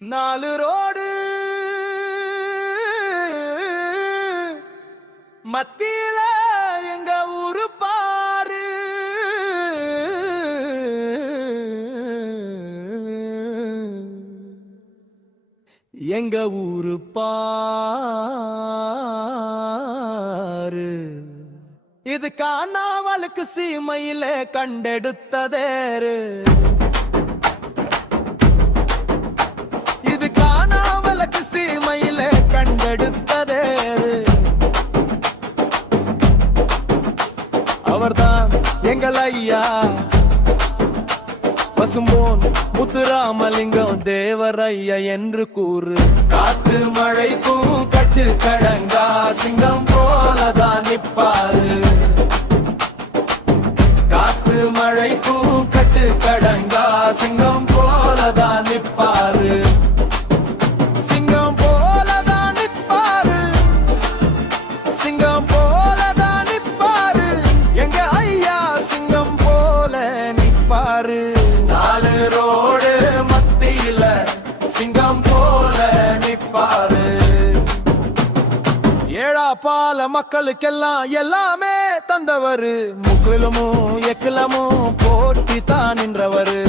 நாலு ரோடு மத்தியில எங்க ஊரு பாரு. எங்க ஊரு பாரு. இது காணாமலுக்கு சீமையில கண்டெடுத்ததேரு. இது காணாமலுக்கு சீமையில கண்டெடுத்ததேரு. அவர்தான் எங்கள் ஐயா பசும்போன் முத்துராமலிங்கம் தேவரையா என்று கூறு. காத்து மழைக்கும் கட்டு கடங்கா சிங்கம் போலதான் நிப்பாரு. காத்து மழைக்கும் கட்டு கடங்கா சிங்கம் போலதான் நிப்பாரு. சிங்கம் போலதான் நிப்பாரு. சிங்கம் போலதான் நிப்பாரு. எங்க ஐயா சிங்கம் போல நிப்பாரு. நாலு ரோடு மத்தியில சிங்கம் போல நிப்பாரு. ஏழா பால மக்களுக்கெல்லாம் எல்லாமே தந்தவரு. முக்கிலமும் எக்கிலமும் போட்டி தான் நின்றவரு.